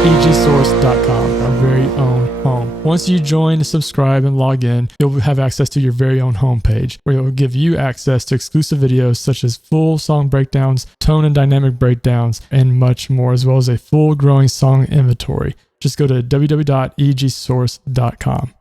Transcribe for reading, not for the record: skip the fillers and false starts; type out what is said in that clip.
EGSource.com, our very own home. Once you join, subscribe, and log in, you'll have access to your very own homepage, where it will give you access to exclusive videos such as full song breakdowns, tone and dynamic breakdowns, and much more, as well as a full growing song inventory. Just go to www.egsource.com.